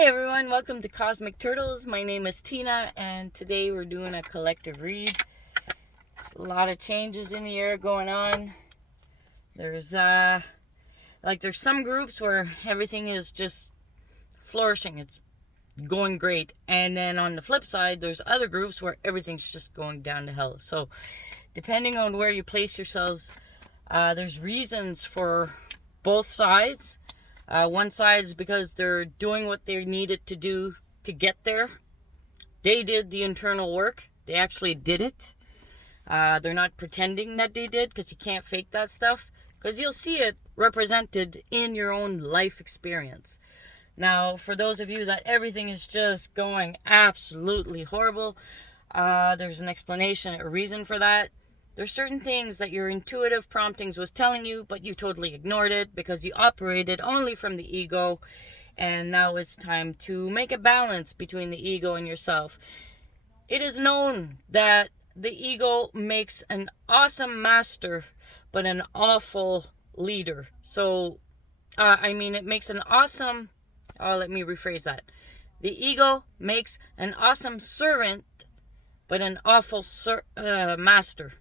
Hi everyone, welcome to Cosmic Turtles. My name is Tina and today we're doing a collective read. There's a lot of changes in the air going on. There's some groups where everything is just flourishing. It's going great. And then on the flip side, there's other groups where everything's just going down to hell. So depending on where you place yourselves, there's reasons for both sides. One side is because they're doing what they needed to do to get there. They did the internal work. They actually did it. They're not pretending that they did, because you can't fake that stuff. Because you'll see it represented in your own life experience. Now, for those of you that everything is just going absolutely horrible, there's an explanation, a reason for that. There's certain things that your intuitive promptings was telling you, but you totally ignored it because you operated only from the ego. And now it's time to make a balance between the ego and yourself. It is known that the ego makes an awesome master, but an awful leader. It makes an awesome... let me rephrase that. The ego makes an awesome servant, but an awful master.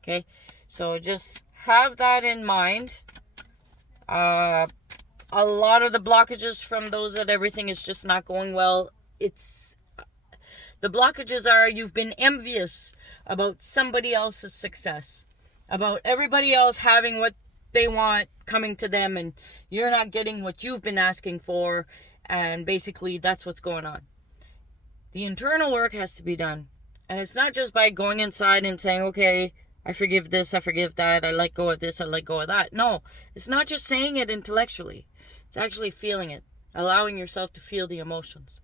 Okay, so just have that in mind. A lot of the blockages from those that everything is just not going well, the blockages are you've been envious about somebody else's success, about everybody else having what they want coming to them, and you're not getting what you've been asking for, and basically that's what's going on. The internal work has to be done, and it's not just by going inside and saying, okay, I forgive this, I forgive that, I let go of this, I let go of that. No, it's not just saying it intellectually. It's actually feeling it, allowing yourself to feel the emotions.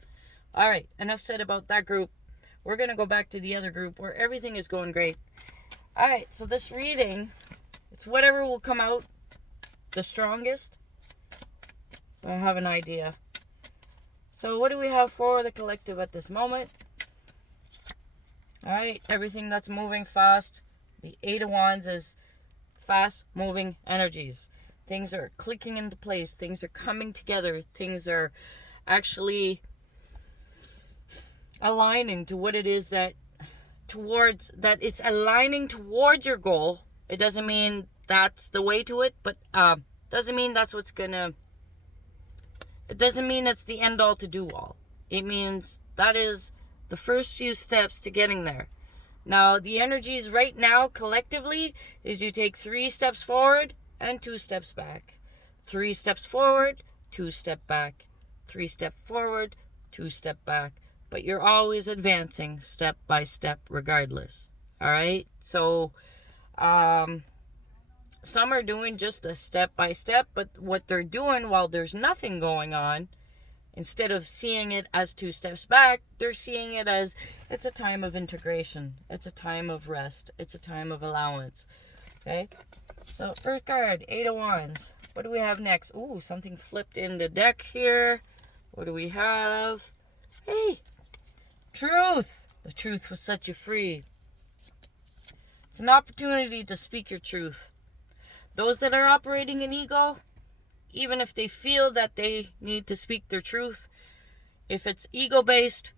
All right, enough said about that group. We're going to go back to the other group where everything is going great. All right, so this reading, it's whatever will come out the strongest. I have an idea. So what do we have for the collective at this moment? All right, everything that's moving fast. The Eight of Wands is fast-moving energies. Things are clicking into place. Things are coming together. Things are actually aligning to what it is that it's aligning towards your goal. It doesn't mean that's the way to it, but doesn't mean that's what's gonna... It doesn't mean it's the end-all to do all. It means that is the first few steps to getting there. Now, the energies right now, collectively, is you take 3 steps forward and 2 steps back. 3 steps forward, 2 steps back. 3 steps forward, 2 steps back. But you're always advancing step by step regardless. All right? So, some are doing just a step by step, but what they're doing while there's nothing going on, instead of seeing it as 2 steps back, they're seeing it as it's a time of integration. It's a time of rest. It's a time of allowance. Okay? So, first card, Eight of Wands. What do we have next? Ooh, something flipped in the deck here. What do we have? Hey! Truth! The truth will set you free. It's an opportunity to speak your truth. Those that are operating in ego, even if they feel that they need to speak their truth, if it's ego-based,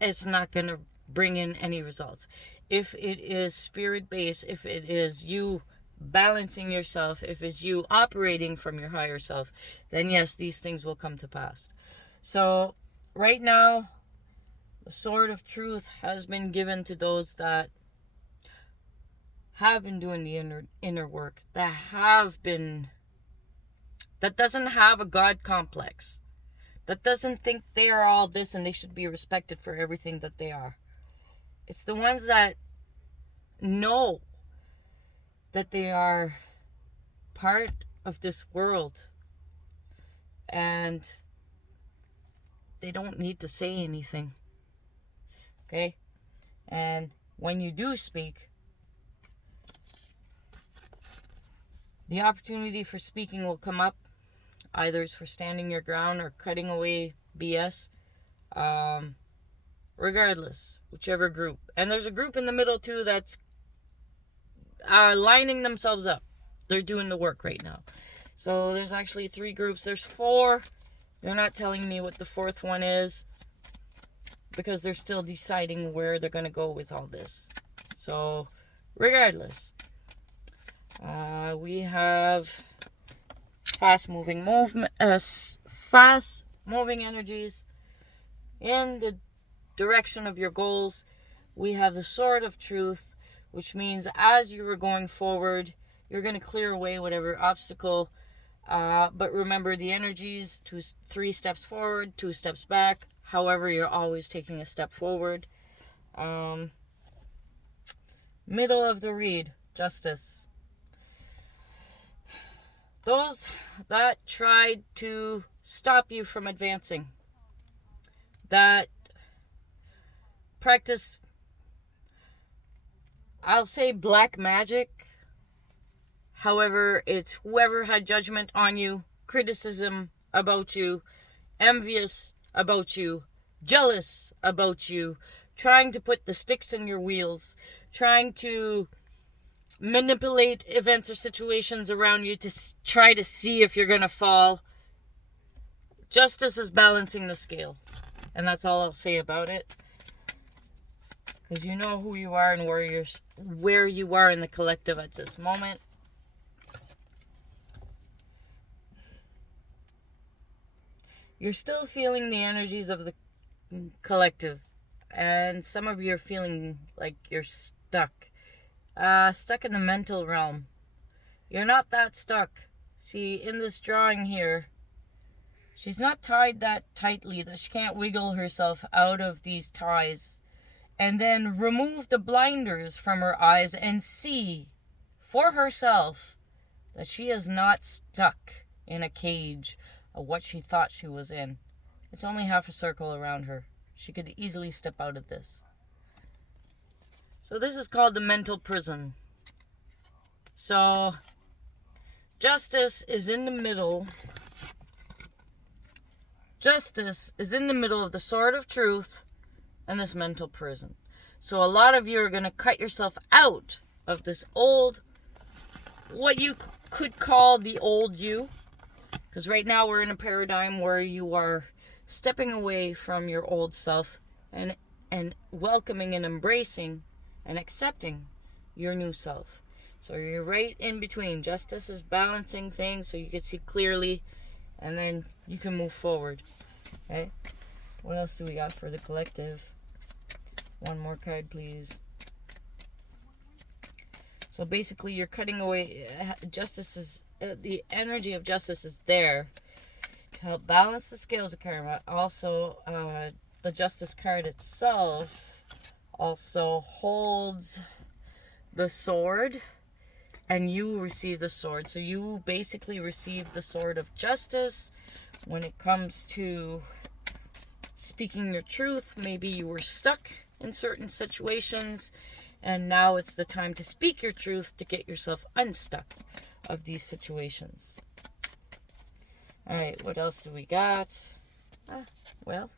it's not going to bring in any results. If it is spirit-based, if it is you balancing yourself, if it's you operating from your higher self, then yes, these things will come to pass. So, right now, the sword of truth has been given to those that have been doing the inner work, that doesn't have a God complex, that doesn't think they are all this and they should be respected for everything that they are. It's the ones that know that they are part of this world and they don't need to say anything. Okay? And when you do speak, the opportunity for speaking will come up. Either it's for standing your ground or cutting away BS. Regardless, whichever group. And there's a group in the middle too that's lining themselves up. They're doing the work right now. So there's actually 3 groups. There's 4 They're not telling me what the fourth one is because they're still deciding where they're going to go with all this. So, regardless, we have fast-moving energies in the direction of your goals. We have the Sword of Truth, which means as you are going forward, you're going to clear away whatever obstacle. But remember, the energies, 3 steps forward, 2 steps back. However, you're always taking a step forward. Middle of the read, Justice. Those that tried to stop you from advancing, that practice, I'll say black magic. However, it's whoever had judgment on you, criticism about you, envious about you, jealous about you, trying to put the sticks in your wheels, trying to manipulate events or situations around you to try to see if you're going to fall. Justice is balancing the scales. And that's all I'll say about it. Because you know who you are and where you are in the collective at this moment. You're still feeling the energies of the collective. And some of you are feeling like you're stuck. Stuck in the mental realm. You're not that stuck. See, in this drawing here, she's not tied that tightly that she can't wiggle herself out of these ties and then remove the blinders from her eyes and see for herself that she is not stuck in a cage of what she thought she was in. It's only half a circle around her. She could easily step out of this. So this is called the mental prison. So Justice is in the middle. Justice is in the middle of the Sword of Truth and this mental prison. So a lot of you are going to cut yourself out of this old, what you could call the old you. Because right now we're in a paradigm where you are stepping away from your old self and welcoming and embracing and accepting your new self. So you're right in between. Justice is balancing things so you can see clearly, and then you can move forward. Okay? What else do we got for the collective? One more card, please. So basically, you're cutting away. Justice is the energy of justice is there to help balance the scales of karma. Also, the Justice card itself also holds the sword, and you receive the sword. So you basically receive the sword of justice when it comes to speaking your truth. Maybe you were stuck in certain situations, and now it's the time to speak your truth to get yourself unstuck of these situations. Alright, what else do we got? Well,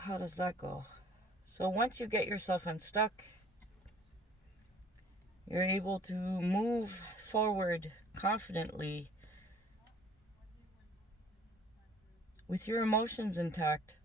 how does that go? So once you get yourself unstuck, you're able to move forward confidently with your emotions intact.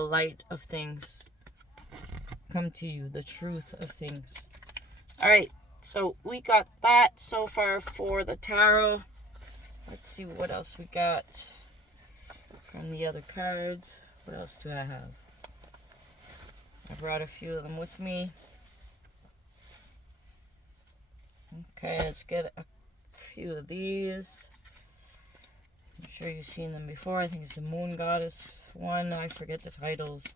the light of things come to you, the truth of things. All right, so we got that so far for the tarot. Let's see what else we got from the other cards. What else do I have? I brought a few of them with me. Okay, let's get a few of these. I'm sure you've seen them before. I think it's the Moon Goddess one. I forget the titles.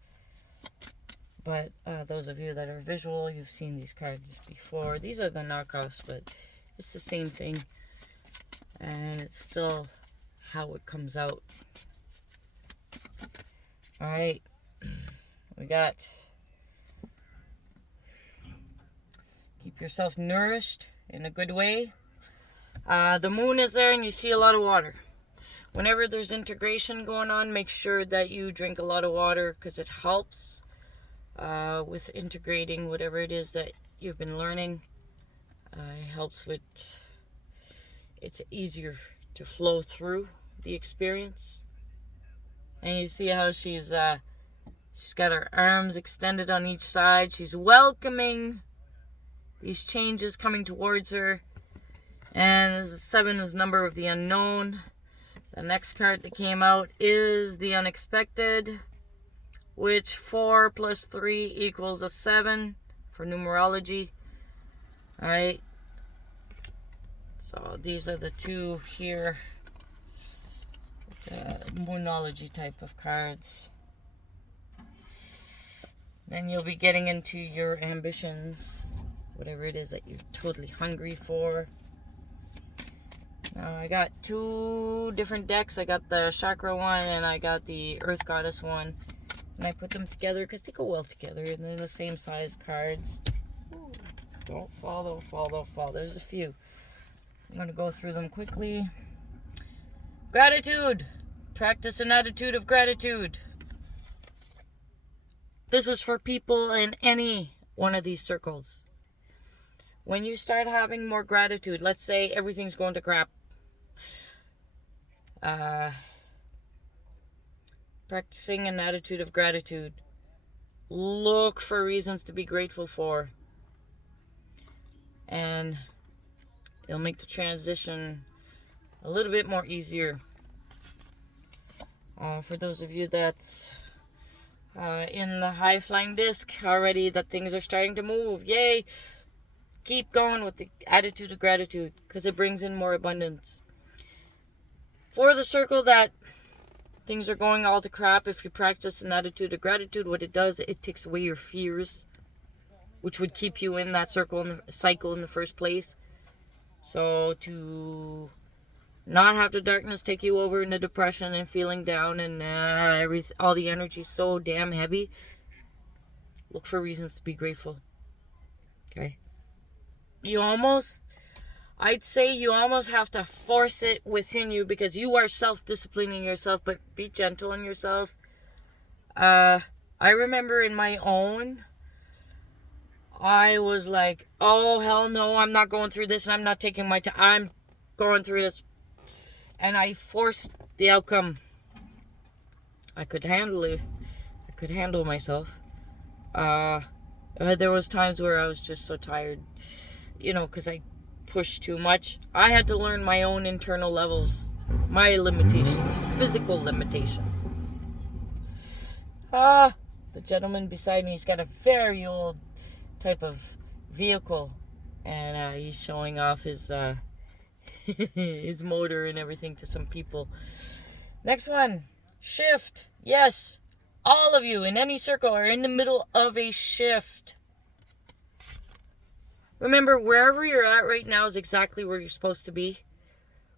But those of you that are visual, you've seen these cards before. These are the knockoffs, but it's the same thing. And it's still how it comes out. Alright. We got keep yourself nourished in a good way. The moon is there and you see a lot of water. Whenever there's integration going on, make sure that you drink a lot of water because it helps with integrating whatever it is that you've been learning. It helps with, it's easier to flow through the experience. And you see how she's got her arms extended on each side. She's welcoming these changes coming towards her. And 7 is number of the unknown. The next card that came out is the unexpected, which 4 plus 3 equals a 7 for numerology. Alright. So these are the two here. Moonology type of cards. Then you'll be getting into your ambitions, whatever it is that you're totally hungry for. Now I got 2 different decks. I got the chakra one and I got the earth goddess one. And I put them together because they go well together and they're the same size cards. Ooh, don't fall, don't fall, don't fall. There's a few. I'm going to go through them quickly. Gratitude. Practice an attitude of gratitude. This is for people in any one of these circles. When you start having more gratitude, let's say everything's going to crap. Practicing an attitude of gratitude. Look for reasons to be grateful for. And it'll make the transition a little bit more easier. For those of you that's in the high flying disc already, that things are starting to move. Yay! Keep going with the attitude of gratitude because it brings in more abundance. For the circle that things are going all to crap, if you practice an attitude of gratitude, what it does, it takes away your fears, which would keep you in that cycle in the first place. So to not have the darkness take you over into depression and feeling down and all the energy so damn heavy, look for reasons to be grateful. Okay. I'd say you almost have to force it within you because you are self-disciplining yourself, but be gentle on yourself. I remember in my own, I was like, oh, hell no, I'm not going through this and I'm not taking my time. I'm going through this. And I forced the outcome. I could handle it. I could handle myself. There was times where I was just so tired, because I pushed too much. I had to learn my own internal levels, my limitations, physical limitations. The gentleman beside me, he's got a very old type of vehicle, and he's showing off his his motor and everything to some people. Next one, shift. Yes, all of you in any circle are in the middle of a shift. Remember, wherever you're at right now is exactly where you're supposed to be.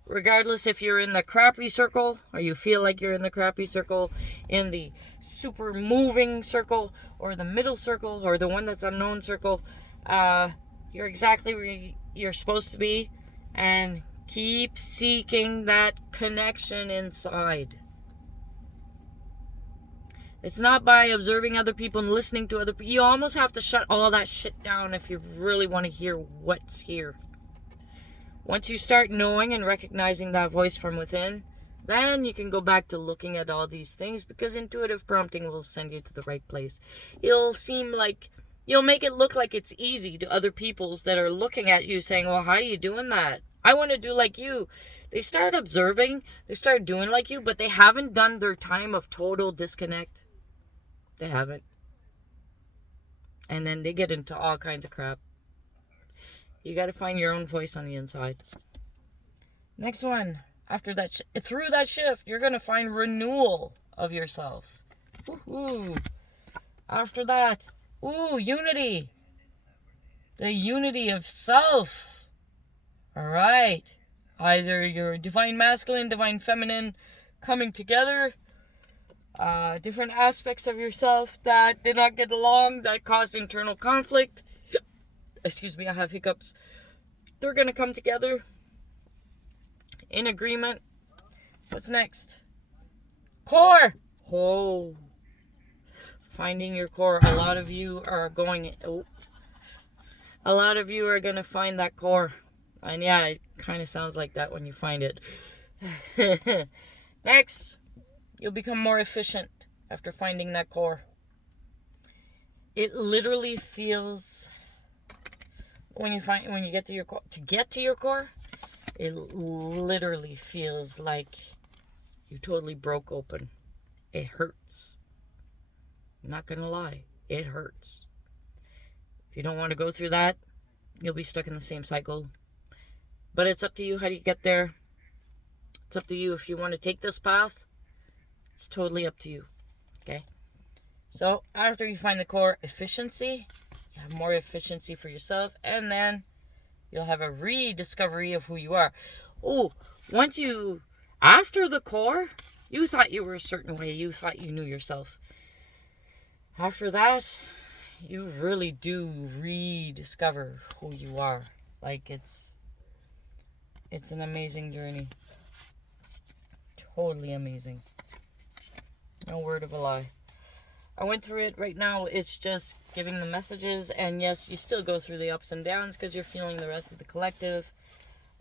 Regardless if you're in the crappy circle, or you feel like you're in the crappy circle, in the super moving circle, or the middle circle, or the one that's unknown circle, you're exactly where you're supposed to be. And keep seeking that connection inside. It's not by observing other people and listening to other people. You almost have to shut all that shit down if you really want to hear what's here. Once you start knowing and recognizing that voice from within, Then you can go back to looking at all these things, because intuitive prompting will send you to the right place. It'll seem like, you'll make it look like it's easy to other peoples that are looking at you saying, well, how are you doing that? I want to do like you. They start observing, they start doing like you, but they haven't done their time of total disconnect. They haven't. And then they get into all kinds of crap. You got to find your own voice on the inside. Next one. After that, through that shift, you're going to find renewal of yourself. Woohoo. After that, unity. The unity of self. All right. Either your divine masculine, divine feminine coming together. Different aspects of yourself that did not get along, that caused internal conflict. Excuse me, I have hiccups. They're going to come together in agreement. What's next? Core. Oh. Finding your core. A lot of you are going to find that core. And yeah, it kind of sounds like that when you find it. Next, you'll become more efficient after finding that core. It literally feels, when you get to your core, it literally feels like you totally broke open. It hurts. I'm not gonna lie, it hurts. If you don't want to go through that, you'll be stuck in the same cycle. But it's up to you how you get there. It's up to you if you want to take this path. It's totally up to you. Okay? So after you find the core efficiency, you have more efficiency for yourself, and then you'll have a rediscovery of who you are. After the core, you thought you were a certain way. You thought you knew yourself. After that, you really do rediscover who you are. Like, it's an amazing journey. Totally amazing. No word of a lie. I went through it. Right now, it's just giving the messages. And yes, you still go through the ups and downs because you're feeling the rest of the collective.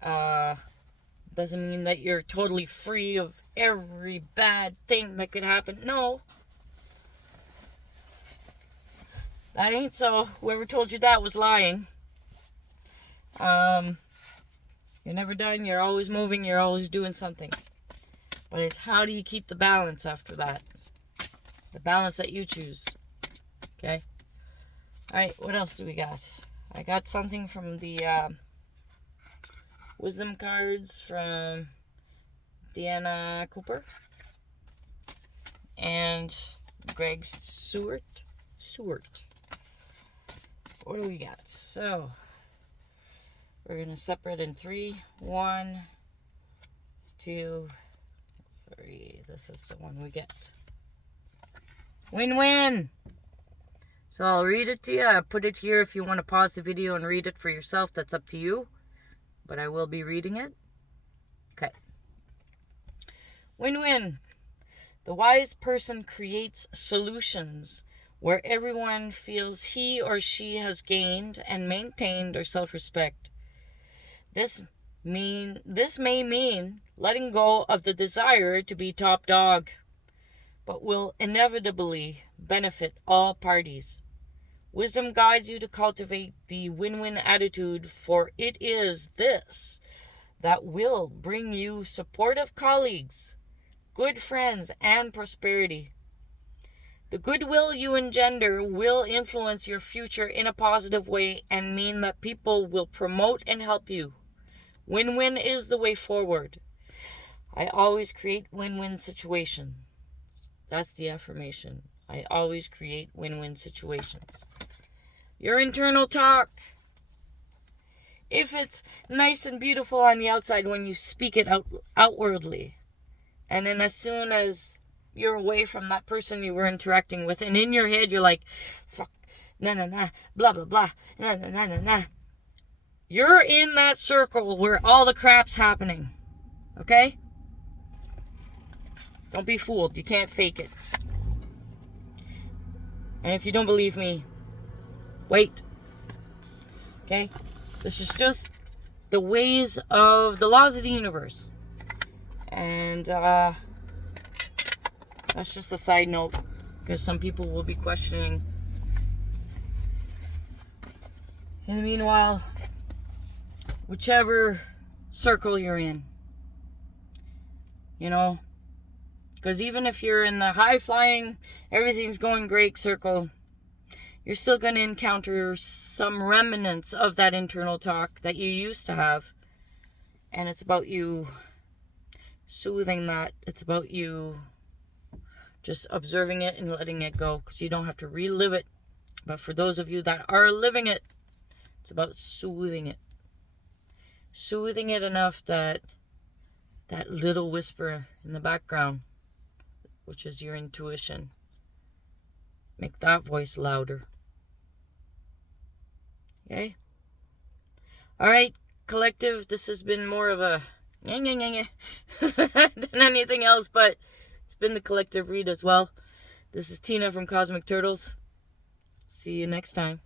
Doesn't mean that you're totally free of every bad thing that could happen. No. That ain't so. Whoever told you that was lying. You're never done. You're always moving. You're always doing something. But it's how do you keep the balance after that? The balance that you choose. Okay? Alright, what else do we got? I got something from the wisdom cards from Deanna Cooper and Greg Seward. What do we got? So, we're going to separate in 3. 1, 2, 3. This is the one we get. Win-win! So I'll read it to you. I'll put it here if you want to pause the video and read it for yourself. That's up to you. But I will be reading it. Okay. Win-win. The wise person creates solutions where everyone feels he or she has gained and maintained their self-respect. This may mean letting go of the desire to be top dog, but will inevitably benefit all parties. Wisdom guides you to cultivate the win-win attitude, for it is this that will bring you supportive colleagues, good friends, and prosperity. The goodwill you engender will influence your future in a positive way and mean that people will promote and help you. Win-win is the way forward. I always create win-win situations. That's the affirmation. I always create win-win situations. Your internal talk. If it's nice and beautiful on the outside when you speak it outwardly, and then as soon as you're away from that person you were interacting with, and in your head you're like, fuck, nah, blah, blah, blah, nah. You're in that circle where all the crap's happening. Okay? Don't be fooled. You can't fake it. And if you don't believe me, wait. Okay? This is just the ways of the laws of the universe. And that's just a side note, because some people will be questioning. In the meanwhile, whichever circle you're in, you know, because even if you're in the high flying, everything's going great circle, you're still going to encounter some remnants of that internal talk that you used to have. And it's about you soothing that. It's about you just observing it and letting it go, because you don't have to relive it. But for those of you that are living it, it's about soothing it. Soothing it enough that that little whisper in the background, which is your intuition, make that voice louder. Okay? Alright, collective, this has been more of a than anything else, but it's been the collective read as well. This is Tina from Cosmic Turtles. See you next time.